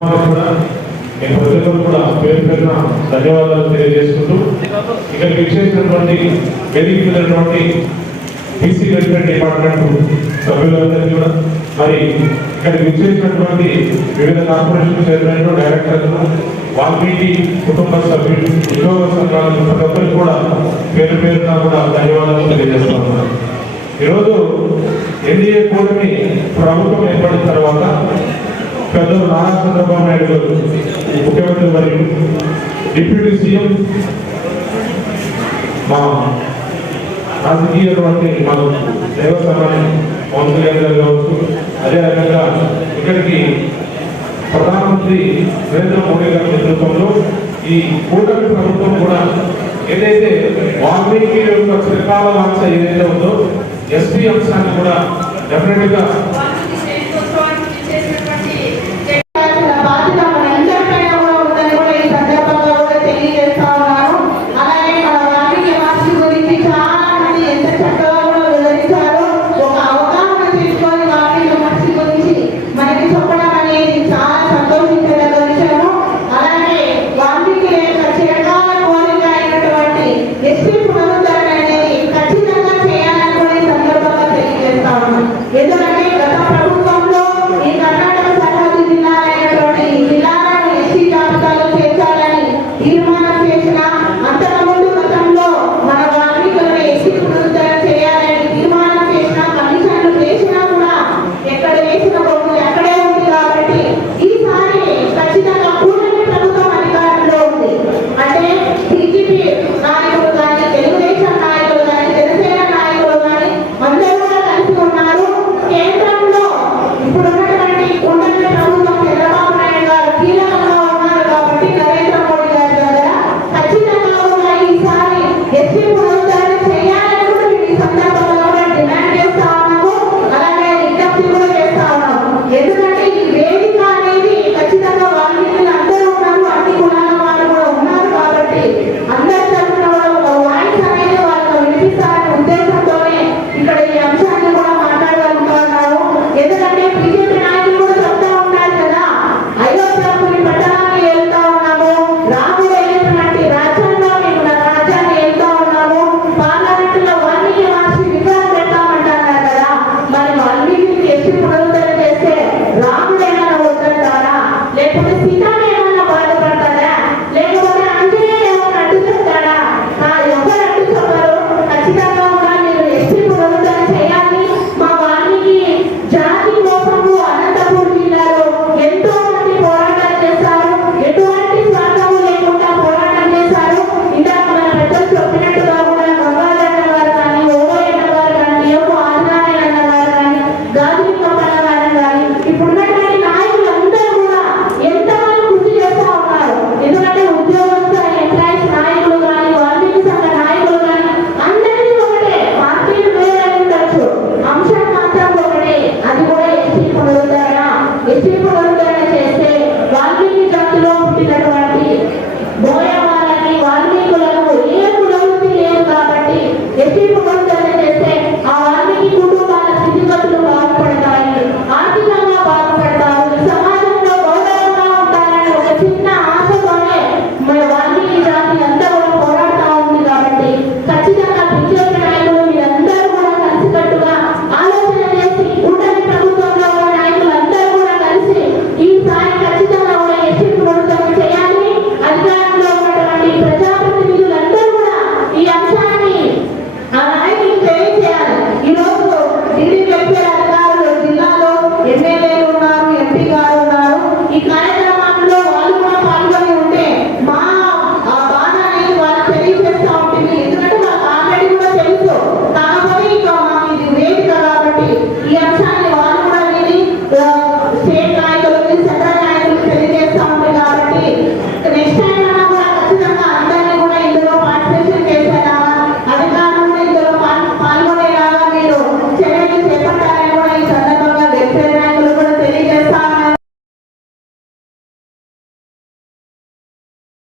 కూడా నేను ప్రతి కూడా పేరు పేరున ధన్యవాదాలు. తెలియజేసుకుంటూ ఇక్కడ విచ్చేసినటువంటి వేదిక మీదటువంటి బీసీ వెల్ఫేర్ డిపార్ట్మెంట్ సభ్యులందరికీ కూడా మరి ఇక్కడ విచ్చేసినటువంటి వివిధ కార్పొరేషన్ చైర్మన్లు డైరెక్టర్లు వాల్మీకి కుటుంబ సభ్యులు ఉద్యోగ సంఘాలు ప్రతి కూడా పేరు పేరున కూడా ధన్యవాదాలు తెలియజేస్తున్నాను ఈరోజు ఎన్డీఏ కూటమి ప్రభుత్వం ఏర్పడిన తర్వాత పెద్దలు నారా చంద్రబాబు నాయుడు గారు ముఖ్యమంత్రి మరియు డిప్యూటీ సీఎం మా రాజకీయటువంటి మా దేవస్థానం పవన్ కళ్యాణ్ గారు కావచ్చు అదే ఇక్కడికి ప్రధానమంత్రి నరేంద్ర మోడీ గారి నేతృత్వంలో ఈ కూటమి ప్రభుత్వం కూడా ఏదైతే వాల్మీకి యొక్క చిరకాల వాంఛ ఏదైతే ఉందో ఎస్పీ అంశాన్ని కూడా డెఫినెట్గా